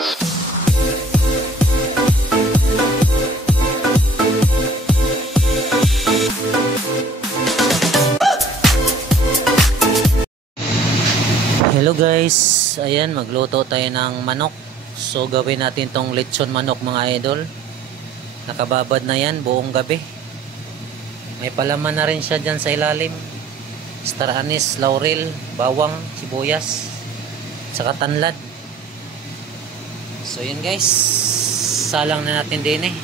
Hello guys, ayan magluto tayo ng manok. So gawin natin tong lechon manok mga idol. Nakababad na yan buong gabi. May palaman na rin siya dyan sa ilalim. Star anise, laurel, bawang, sibuyas, saka tanlad. So yun guys, salang na natin din eh.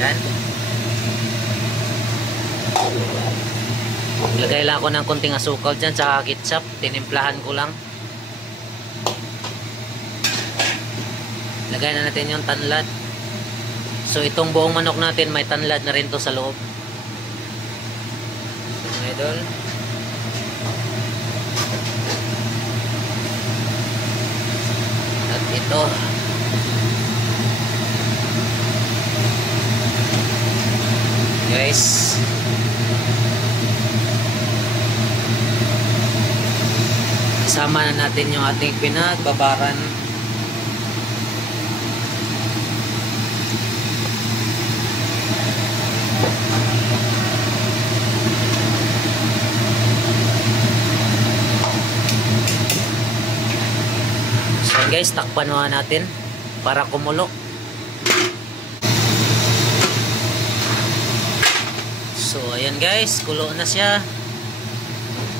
Yan. Lagay lang ako ng konting asukal dyan tsaka ketchup. Tinimplahan ko lang. Lagay na natin yung tanlad. So itong buong manok natin may tanlad na rin to sa loob. So mga idol, at ito guys, isama na natin yung ating pinagbabaran. So guys, takpan mo natin para kumulo. So ayan guys, kulo na siya.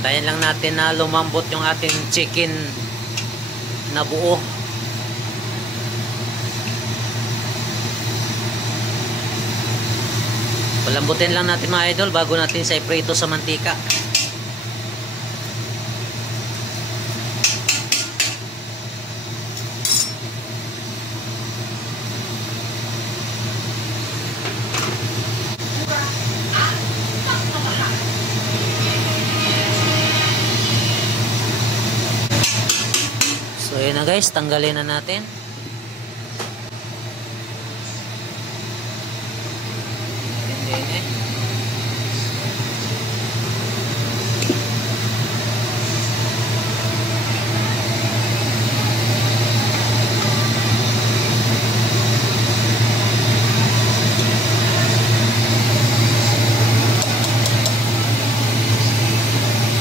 Tayan lang natin na lumambot yung ating chicken na buo. Palambutin lang natin mga idol bago natin sa iprito sa mantika. So yun na guys, tanggalin na natin.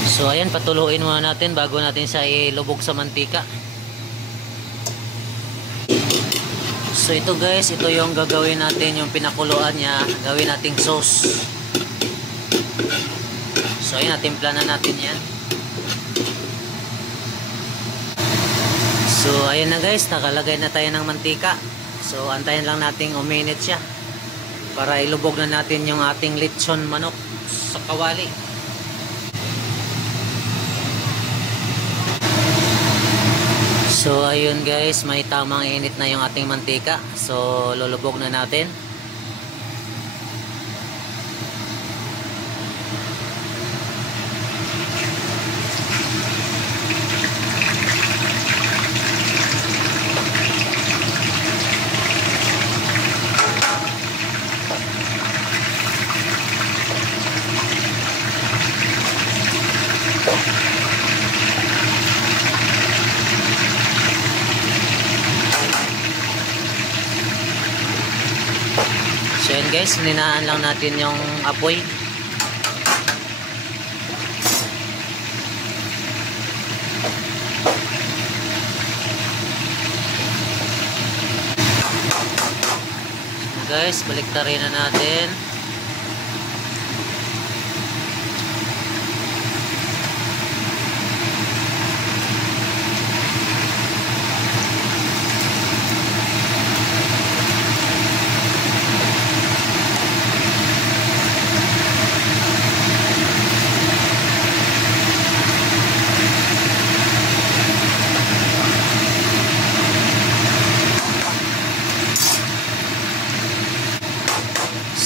So ayan, patuluin muna natin bago natin siya ilubog sa mantika. So ito guys, ito yung gagawin natin, yung pinakuluan niya, gawin nating sauce. So ayan, natimpla na natin yan. So ayan na guys, nakalagay na tayo ng mantika. So antayin lang nating uminit siya para ilubog na natin yung ating lechon manok sa kawali. So ayun guys, may tamang init na yung ating mantika. So lulubog na natin. So yun guys, ninaan lang natin yung apoy. So guys, baliktarin na natin.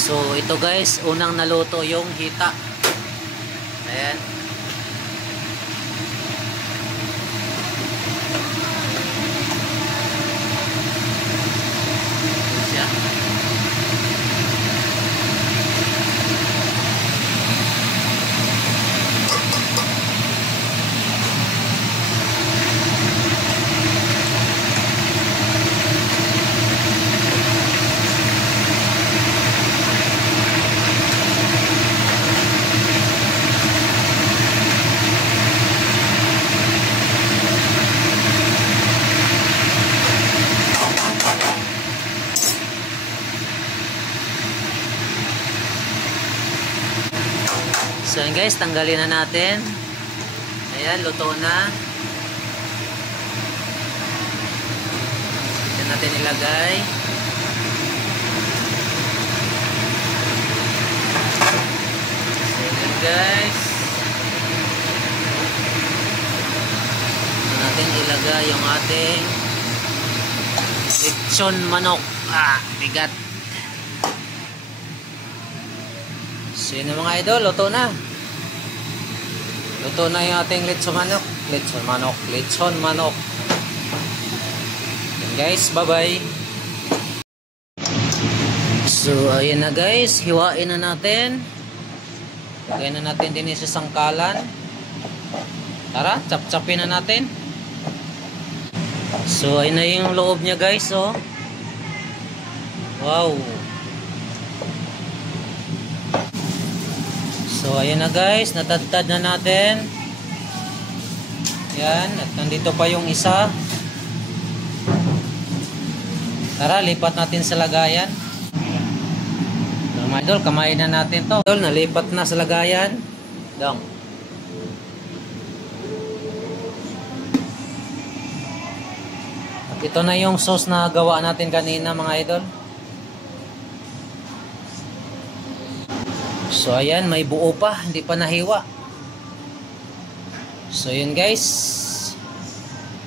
So ito guys, unang naluto yung hita. Ayan. Ayan siya. guys, tanggalin na natin. Ayan, luto na. Ito natin ilagay. So ayan guys. Ito natin ilagay yung ating lechon manok. Bigat. So yun na mga idol, luto na. Luto na yung ating lechon manok. Lechon manok. Yan guys, bye bye. So ayan na guys, hiwain na natin. Lagay na natin din sa sangkalan. Tara, chop-chopin na natin. So ayan na yung loob niya guys, oh. Wow. So ayan na guys, natadtad na natin. Yan, at nandito pa yung isa. Tara, lipat natin sa lagayan. So, mga idol, kamain na natin to. Idol, nalipat na sa lagayan. Dong. At ito na yung sauce na gawa natin kanina mga idol. So ayan, may buo pa, hindi pa nahiwa. So yun guys,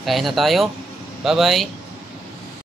kain na tayo. Bye bye.